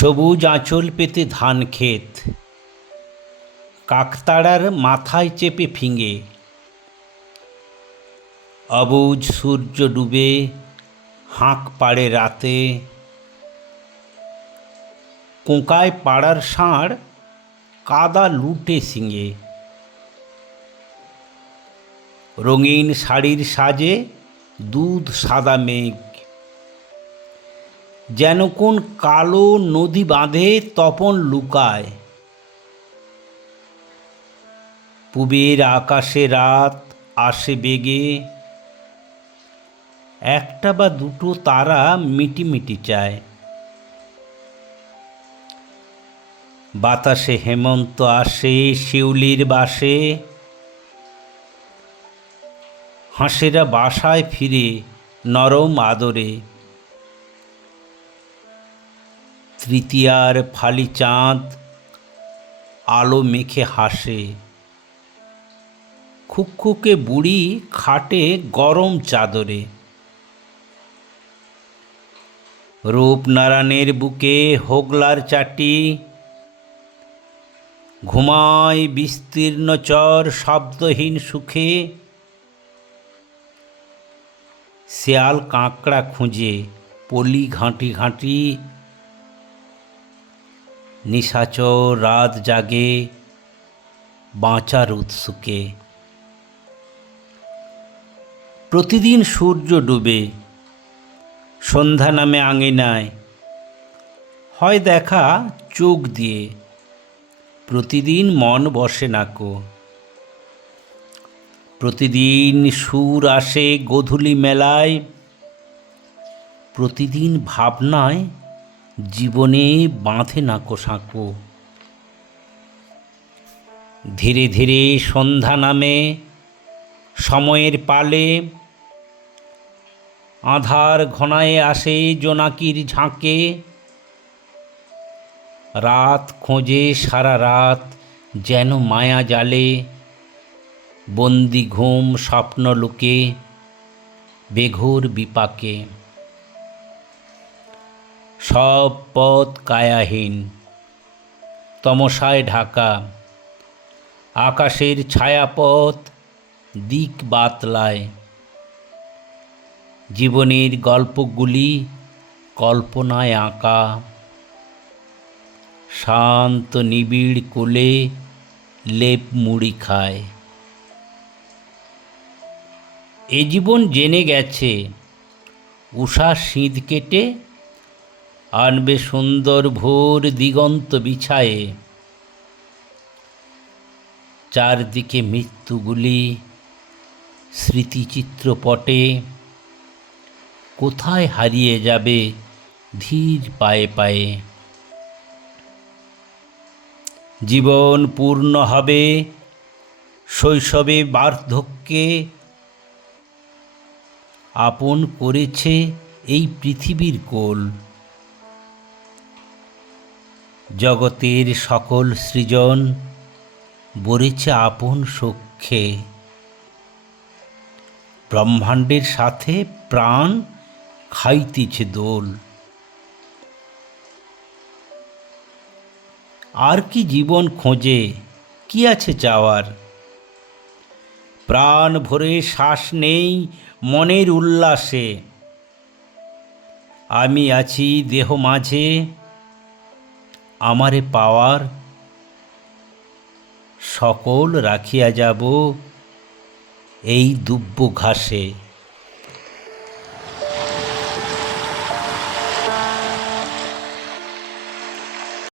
সবুজ আঁচল পেতে ধান ক্ষেত, কাকতাড়ার মাথায় চেপে ফিঙে, অবুঝ সূর্য ডুবে হাঁক পাড়ে রাতে, কোঁকায় পাড়ার ষাঁড় কাদা লুটে শিঙে, রঙিন শাড়ির সাজে দুধ সাদা মেঘ, যেন কোন কালো নদী বাঁধে তপন লুকায়। পূবের আকাশে রাত আসে বেগে, একটা বা দুটো তারা মিটিমিটি চায়। বাতাসে হেমন্ত আসে শিউলির বাসে, হাঁসেরা বাসায় ফিরে নরম আদরে। তৃতীয়ার ফালি চাঁদ আলো মেখে হাসে, খুকখুকে বুড়ি খাটে গরম চাদরে। রূপনারায়ণের বুকে হোগলার চাটি, ঘুমায় বিস্তীর্ণ চর শব্দহীন সুখে। শেয়াল কাঁকড়া খুঁজে পলি ঘাঁটি ঘাঁটি, নিশাচর রাত জাগে বাঁচার উৎসুকে। প্রতিদিন সূর্য ডুবে, সন্ধ্যা নামে আঙিনায়, হয় দেখা চোখ দিয়ে, প্রতিদিন মন বসে নাকো। প্রতিদিন সুর আসে গোধূলি মেলায়, প্রতিদিন ভাবনায় জীবনে বাঁধে নাকো সাঁকো। ধীরে ধীরে সন্ধ্যা নামে সময়ের পালে, আঁধার ঘনায়ে আসে জোনাকির ঝাঁকে। রাত খোঁজে সারা রাত যেন মায়া জালে, বন্দি ঘুম স্বপ্ন লুকে বেঘোর বিপাকে। সব পথ কায়াহীন, তমসায় ঢাকা, আকাশের ছায়াপথ দিক বাতলায়। জীবনের গল্পগুলি কল্পনায় আঁকা, শান্ত নিবিড় কোলে লেপ মুড়ি খায়। এ জীবন জেনে গেছে উষা শীত কেটে আনবে সুন্দর ভোর দিগন্ত বিছায়ে। চারদিকে মৃত্যুগুলি স্মৃতিচিত্রপটে, কোথায় হারিয়ে যাবে ধীর পায়ে পায়ে। জীবন পূর্ণ হবে শৈশবে বার্ধক্যে, আপন করেছে এই পৃথিবীর কোল। জগতের সকল সৃজন বরেছে আপন সখ্যে, ব্রহ্মাণ্ডের সাথে প্রাণ খাইতেছে দোল। আর কি জীবন খোঁজে, কি আছে চাওয়ার? প্রাণ ভরে শ্বাস নেই মনের উল্লাসে, আমি আছি দেহ মাঝে আমারে পাওয়ার। সকল রাখিয়া যাব এই দুব্য ঘাসে।